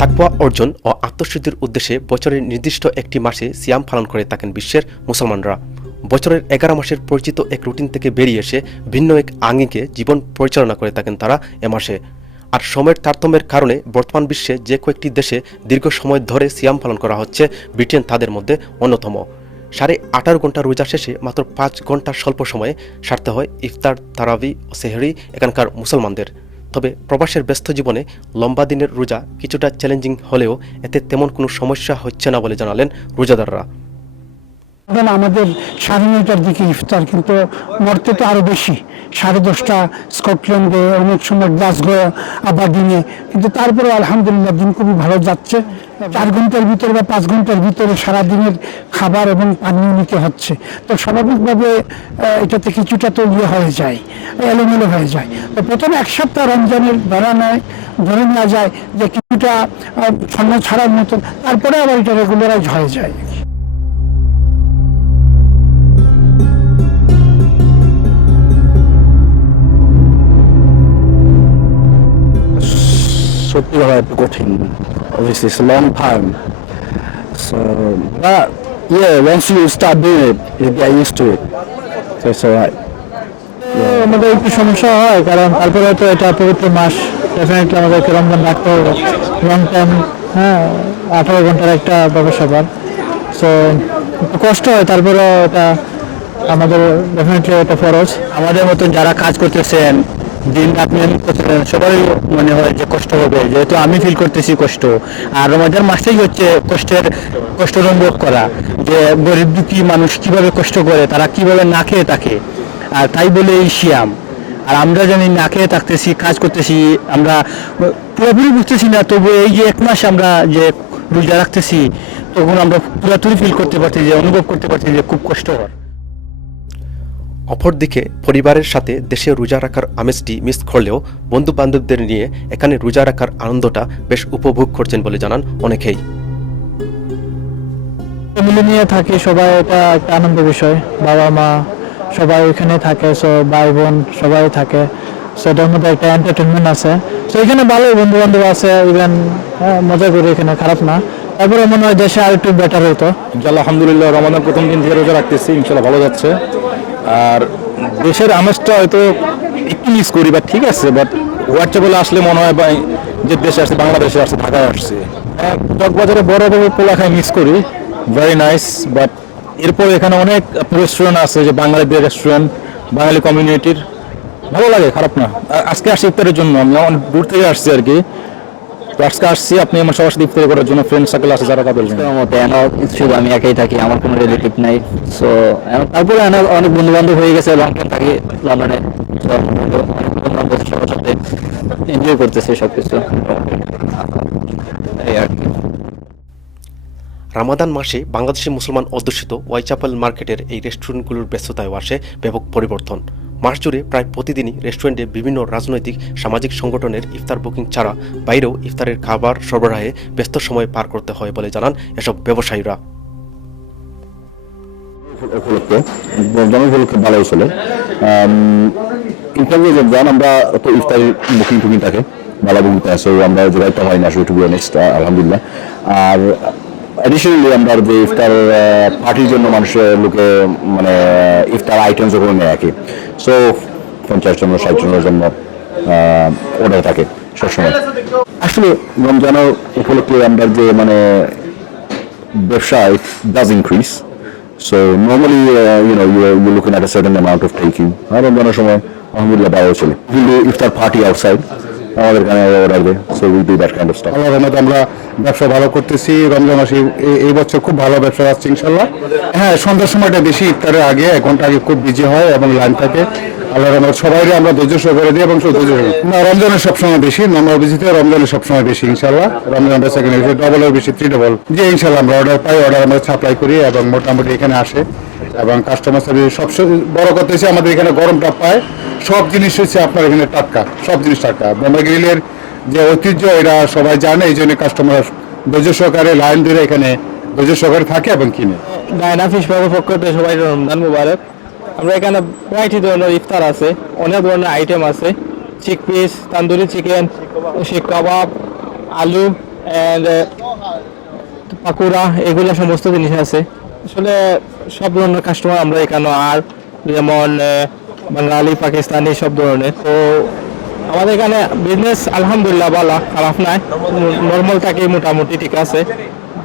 তাকওয়া অর্জন ও আত্মশুদ্ধির উদ্দেশ্যে বছরের নির্দিষ্ট একটি মাসে সিয়াম পালন করে থাকেন বিশ্বের মুসলমানরা। বছরের এগারো মাসের পরিচিত এক রুটিন থেকে বেরিয়ে এসে ভিন্ন এক আঙ্গিকে জীবন পরিচালনা করে থাকেন তারা এ মাসে। আর সময়ের তারতম্যের কারণে বর্তমান বিশ্বে যে কয়েকটি দেশে দীর্ঘ সময় ধরে সিয়াম পালন করা হচ্ছে, ব্রিটেন তাদের মধ্যে অন্যতম। সাড়ে আঠারো ঘণ্টা রোজা শেষে মাত্র পাঁচ ঘণ্টা স্বল্প সময়ে সারতে হয় ইফতার, তারাবি ও সেহরি এখানকার মুসলমানদের। তবে প্রবাসের ব্যস্ত জীবনে লম্বা দিনের রোজা কিছুটা চ্যালেঞ্জিং হলেও এতে তেমন কোনো সমস্যা হচ্ছে না বলে জানালেন রোজাদাররা। আমাদের সাড়ে নয়টার দিকে ইফতার, কিন্তু মরতে তো আরও বেশি, সাড়ে দশটা স্কটল্যান্ডে অনেক সময় গ্লাসগো আবার দিনে কিন্তু তারপরে আলহামদুলিল্লাহ দিন খুবই ভালো যাচ্ছে। চার ঘণ্টার ভিতরে বা পাঁচ ঘণ্টার ভিতরে সারাদিনের খাবার এবং পানীয় নিতে হচ্ছে। তো স্বাভাবিকভাবে এটাতে কিছুটা তো ইয়ে হয়ে যায়, এলোমেলো হয়ে যায়। তো প্রথমে এক সপ্তাহ রমজানের বেড়া নয়, ধরে নেওয়া যায় যে কিছুটা ছন্ন ছাড়ার মতো, তারপরে আবার এটা রেগুলারাইজ হয়ে যায়। সত্যি কথা একটু কঠিন obviously it's a long time. So but yeah once you start doing it you get used to it. So it's alright. আমাদের একটু সমস্যা হয় কারণ তারপরে তো এটা পবিত্র মাস ডেফিনেটলি আমাদেরকে রমজান রাখতে হবে। লং টাইম হ্যাঁ আঠারো ঘণ্টার একটা ব্যাপার স্যাপার সো কষ্ট হয় তারপরে এটা আমাদের ডেফিনেটলি এটা ফরজ। আমাদের মতন যারা কাজ করতেছেন দিন মেহনত করতেছেন সবারই মনে হয় যে কষ্ট হবে, যেহেতু আমি ফিল করতেছি কষ্ট। আর রমজান মাসেই হচ্ছে কষ্টের কষ্ট অনুভব করা, যে গরিব দুঃখী মানুষ কীভাবে কষ্ট করে, তারা কীভাবে না খেয়ে থাকে। আর তাই বলে এই শিয়াম আর আমরা জানি না খেয়ে থাকতেছি, কাজ করতেছি, আমরা পুরোপুরি বুঝতেছি না তবু এই যে এক মাস আমরা যে রোজা রাখতেছি, তখন আমরা পুরোপুরি ফিল করতে পারছি যে, অনুভব করতে পারছি যে খুব কষ্টকর অপরদিকে পরিবারের সাথে দেশে রোজা রাখার আমেজটি মিস করলেও বন্ধু বান্ধবদের নিয়ে এখানে রোজা রাখার আনন্দটা বেশ উপভোগ করছেন বলে জানান অনেকেই। ফ্যামিলি নিয়ে থাকি সবাই এটা একটা আনন্দ বিষয়। বাবা মা সবাই ওইখানে থাকে সো ভাই বোন সবাই থাকে। সো এটার মধ্যে একটা এন্টারটেনমেন্ট আছে। সো এখানে ভালো বন্ধু বান্ধব আছে ইভেন মজা করি এখানে খারাপ না। তারপরে মনে হয় দেশে আর একটু বেটার হতো ইনশাল্লাহ আলহামদুলিল্লাহ রমাদান প্রথম দিন থেকে রোজা রাখতেছি ইনশাল্লাহ ভালো যাচ্ছে। আর দেশের আমেজটা হয়তো একটু মিস করি বা ঠিক আছে বাট হোয়াটসঅ্যাপে আসলে মনে হয় বা যে দেশে আসছে, বাংলাদেশে আসছে, ঢাকায় আসছে। চকবাজারে বড় বড় পোলাখায় মিস করি ভেরি নাইস বাট এরপর এখানে অনেক রেস্টুরেন্ট আছে, যে বাঙালিদের রেস্টুরেন্ট বাঙালি কমিউনিটির ভালো লাগে, খারাপ না। আজকে আসছি ইফতারের জন্য, আমি অনেক দূর থেকে আসছি আর কি। তো আজকে আসছি আপনি আমার সবার সাথে ইফতার করার জন্য ফ্রেন্ড সার্কেল আছে যারা তাদের জন্য। আমি একাই থাকি আমার কোনো রিলেটিভ নাই। সো তারপরে অনেক বন্ধু বান্ধব হয়ে গেছে লং টাইম থাকি লন্ডনে। সবার সাথে। এনজয় করতেছে সবকিছু। এই আর কি। রামাদান মাসে বাংলাদেশি মুসলমান অধ্যুষিত ওয়াইচাপেল মার্কেটের এই রেস্টুরেন্টগুলোর ব্যস্ততায় আসে ব্যাপক পরিবর্তন। মাস জুড়ে প্রায় প্রতিদিনই রেস্টুরেন্টে বিভিন্ন রাজনৈতিক, সামাজিক সংগঠনের ইফতার বুকিং ছাড়া বাইরেও ইফতারের খাবার সরবরাহে ব্যস্ত সময় পার করতে হয় বলে জানান এসব ব্যবসায়ীরা। উপলক্ষে ইন্টারভিউ আমরা তো ইফতারি থাকে আমরা আলহামদুলিল্লাহ। আর অ্যাডিশনালি আমরা যে ইফতার পার্টির জন্য মানুষের লোকে মানে ইফতার আইটেমস ওগুলো নেয় আর কি। সো পঞ্চাশ জনের ষাট জনের জন্য অর্ডার থাকে সবসময়। আসলে রমজানের উপলক্ষে আমরা যে মানে ব্যবসা it does increase. So normally, uh, you you you're, you're looking at a certain amount of আর রমজানের সময় আলহামদুলিল্লাহ ভালো ছিল ইফতার পার্টি আউটসাইড আমাদের এখানে অর্ডার দেয় so we do that kind of stuff আল্লাহ রহমতে আমরা ব্যবসা ভালো করতেছি। রমজান মাসে এই- বছর খুব ভালো ব্যবসা যাচ্ছে ইনশাল্লাহ হ্যাঁ সন্ধ্যার সময়টা বেশি ইফতারের আগে এক ঘণ্টা আগে খুব বিজি হয় এবং লাইন থাকে। আল্লাহ রহমত সবাই আমরা ধৈর্য সহকারে দিই এবং ধৈর্য না, রমজানের সবসময় বেশি নর্মাল বিজিতে রমজানের সবসময় বেশি ইনশাল্লাহ রমজান কিনে বেশি ডবলের বেশি থ্রি ডবল যে ইনশাল্লাহ আমরা অর্ডার পাই অর্ডার আমরা সাপ্লাই করি এবং মোটামুটি এখানে আসে। এবং কাস্টমার সার্ভিস সবসময় বড় কথা হচ্ছে আমাদের এখানে গরমটা পায়। সব জিনিস হচ্ছে আপনার এখানে টাটকা, সব জিনিস টাটকা। বোম্বাই গ্রিলের যে ঐতিহ্য এরা সবাই জানে, এই জন্য কাস্টমার ধৈর্য সহকারে লাইন ধরে এখানে ধৈর্য সহকারে থাকে এবং কিনে। ডায়না ফিশ পক্ষ থেকে সবাই রমজান মুবারক। আমরা এখানে ভ্যারাইটি ধরনের ইফতার আছে, অনেক ধরনের আইটেম আছে। চিক পিস তান্দুরি চিকেন শিক কাবাব, আলু অ্যান্ড পাকুড়া, এগুলো সমস্ত জিনিস আছে। আসলে সব ধরনের কাস্টমার আমরা এখানে আর, যেমন বাঙালি, পাকিস্তানি, সব ধরনের। তো আমাদের এখানে বিজনেস আলহামদুলিল্লাহ ভালো, খারাপ নাই। নর্মাল থাকে মোটামুটি, ঠিক আছে।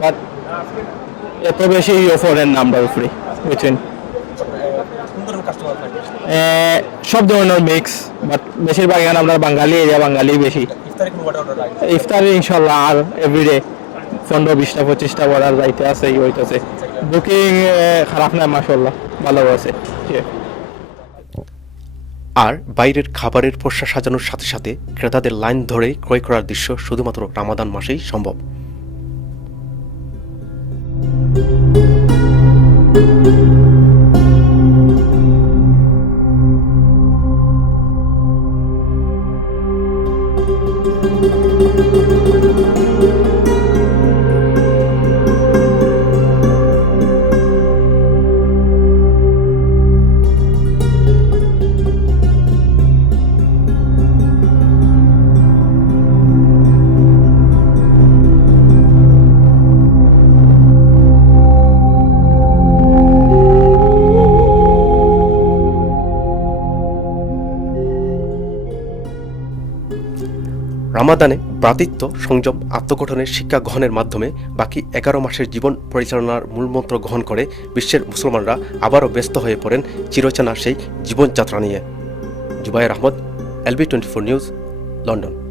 বাট এত বেশি অফারের নাম্বার উপরে বুঝছেন? সব ধরনের মিক্স বাট বেশিরভাগ এখানে আমরা বাঙালি, এরিয়া বাঙালি বেশি। ইফতারে ইনশাল্লাহ আর এভরিডে পনেরো, বিশটা, পঁচিশটা অর্ডার যাইতে আছে ই হইতেছে বুকিং খারাপ না ভালো আছে। আর বাইরের খাবারের পোষা সাজানোর সাথে সাথে ক্রেতাদের লাইন ধরে ক্রয় করার দৃশ্য শুধুমাত্র রামাদান মাসেই সম্ভব। রামাদানে ভ্রাতৃত্ব, সংযম, আত্মগঠনের শিক্ষা গ্রহণের মাধ্যমে বাকি এগারো মাসের জীবন পরিচালনার মূলমন্ত্র গ্রহণ করে বিশ্বের মুসলমানরা আবারও ব্যস্ত হয়ে পড়েন চিরচেনা সেই জীবনযাত্রা নিয়ে। Zubair Ahmad, LB twenty four news, London.